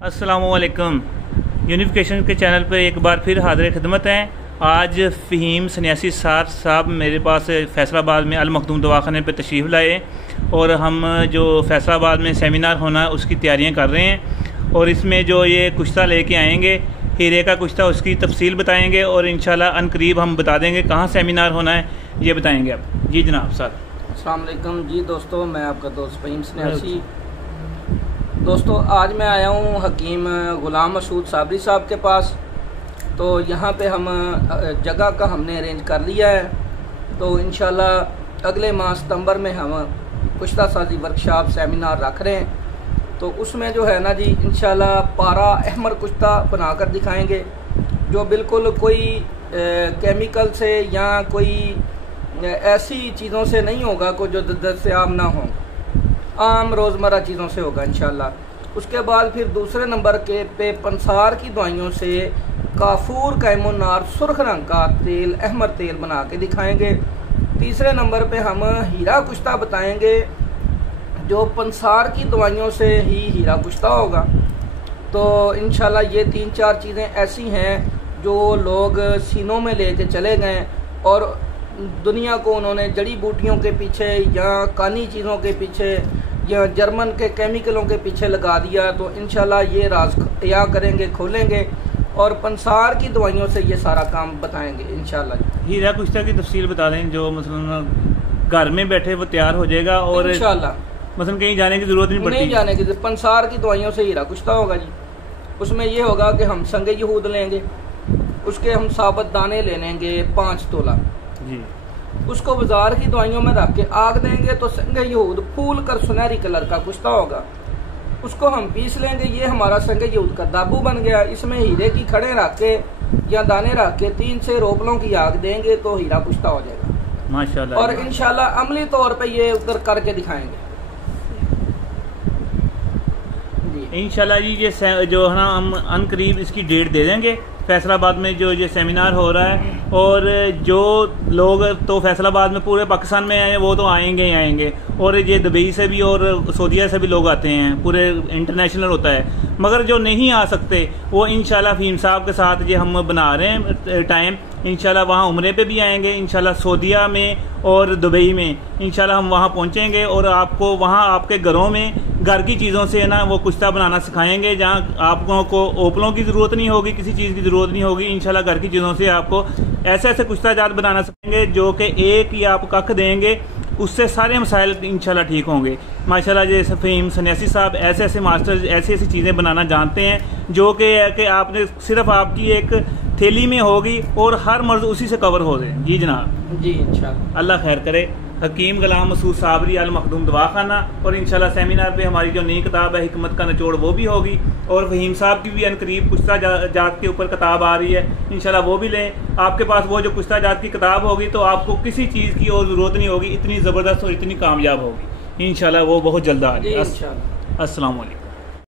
अस्सलामुअलैकुम। यूनिफिकेशन के चैनल पर एक बार फिर हाजिर खिदमत हैं। आज फ़हीम सन्यासी साहब मेरे पास फैसलाबाद में अल मखदूम दवाखाने पर तशरीफ़ लाए और हम जो फैसलाबाद में सेमिनार होना है उसकी तैयारियां कर रहे हैं और इसमें जो ये कुश्ता लेके आएंगे हीरे का कुश्ता, उसकी तफसील बताएंगे और इंशाल्लाह अनकरीब हम बता देंगे कहाँ सेमिनार होना है, ये बताएंगे आप। जी जनाब सर। अस्सलाम वालेकुम। जी दोस्तों, मैं आपका दोस्त फ़हीम सन्यासी। दोस्तों, आज मैं आया हूँ हकीम ग़ुलाम मसूद साबरी साहब के पास। तो यहाँ पे हम जगह का हमने अरेंज कर लिया है। तो इंशाल्लाह अगले माह सितंबर में हम कुश्ता साजी वर्कशॉप सेमिनार रख रहे हैं। तो उसमें जो है ना जी, इंशाल्लाह पारा अहमर कुश्ता बनाकर दिखाएंगे जो बिल्कुल कोई केमिकल से या कोई ऐसी चीज़ों से नहीं होगा को जो दस्तयाब ना हो, आम रोज़मर्रा चीज़ों से होगा इंशाल्लाह। उसके बाद फिर दूसरे नंबर के पे पंसार की दवाइयों से काफूर कैमोनार सुर्ख रंग का तेल, अहमर तेल बना के दिखाएंगे। तीसरे नंबर पे हम हीरा कुश्ता बताएंगे जो पंसार की दवाइयों से ही हीरा कुश्ता होगा। तो इंशाल्लाह ये 3-4 चीज़ें ऐसी हैं जो लोग सीनों में लेके चले गए और दुनिया को उन्होंने जड़ी बूटियों के पीछे या कानी चीज़ों के पीछे या जर्मन के केमिकलों के पीछे लगा दिया। तो इंशाल्लाह ये राज या करेंगे, खोलेंगे और पंसार की दवाइयों से ये सारा काम बताएंगे इंशाल्लाह। हीरा कुश्ता की तफसील बता दें जो मसलन घर में बैठे वो तैयार हो जाएगा और इंशाल्लाह मसलन कहीं जाने की जरूरत नहीं पड़ती। नहीं जाने की, पंसार की दवाइयों से हीरा कुश्ता होगा जी। उसमें ये होगा कि हम संगे यहूद लेंगे, उसके हम साबत दाने ले लेंगे 5 तोला जी, उसको बाजार की दवाइयों में रख के आग देंगे तो संगे यहूद फूल कर सुनहरी कलर का कुश्ता होगा। उसको हम पीस लेंगे, ये हमारा संगे यहूद का दाबू बन गया। इसमें हीरे की खड़े रख के या दाने रख के 3 से रोपलों की आग देंगे तो हीरा कुश्ता हो जाएगा माशाल्लाह। और इंशाल्लाह अमली तौर पे ये उधर करके दिखाएंगे इंशाल्लाह जी। ये जो है ना हम अनकरीब इसकी डेट दे देंगे। फैसलाबाद में जो ये सेमिनार हो रहा है और जो लोग तो फैसलाबाद में पूरे पाकिस्तान में आए वो तो आएंगे ही आएंगे और ये दुबई से भी और सऊदीया से भी लोग आते हैं, पूरे इंटरनेशनल होता है। मगर जो नहीं आ सकते वो इंशाल्लाह फ़हीम साहब के साथ ये हम बना रहे हैं टाइम। इंशाल्लाह वहाँ उम्रे पे भी आएंगे, इंशाल्लाह सऊदीया में और दुबई में इंशाल्लाह हम वहाँ पहुँचेंगे और आपको वहाँ आपके घरों में घर की चीज़ों से ना वो कुश्ता बनाना सिखाएंगे, जहाँ आपको को ओपलों की ज़रूरत नहीं होगी, किसी चीज़ की ज़रूरत नहीं होगी। इंशाल्लाह घर की चीज़ों से आपको ऐसे ऐसे कुश्ता जात बनाना सिखाएंगे जो कि एक ही आप कख देंगे उससे सारे मसाइल इंशाल्लाह ठीक होंगे। माशाल्लाह जैसे फ़हीम सन्यासी साहब ऐसे ऐसे मास्टर ऐसी ऐसी चीज़ें बनाना जानते हैं जो कि आपने सिर्फ आपकी एक थैली में होगी और हर मर्ज उसी से कवर हो जाए। जी जनाब, जी इंशाल्लाह। अल्लाह खैर करे। हकीम ग़ुलाम मसूद साबरी अल मखदूम दवाखाना और इंशाल्लाह सेमिनार पे हमारी जो नई किताब है हिकमत का निचोड़ वो भी होगी और फ़हीम साहब की भी अनकरीब कुश्ता जात के ऊपर किताब आ रही है, इंशाल्लाह वो भी लें। आपके पास वो जो कुश्ता जात की किताब होगी तो आपको किसी चीज़ की और ज़रूरत नहीं होगी, इतनी ज़बरदस्त और इतनी कामयाब होगी इंशाल्लाह। वो बहुत जल्द आ रही है। अस्सलाम वालेकुम।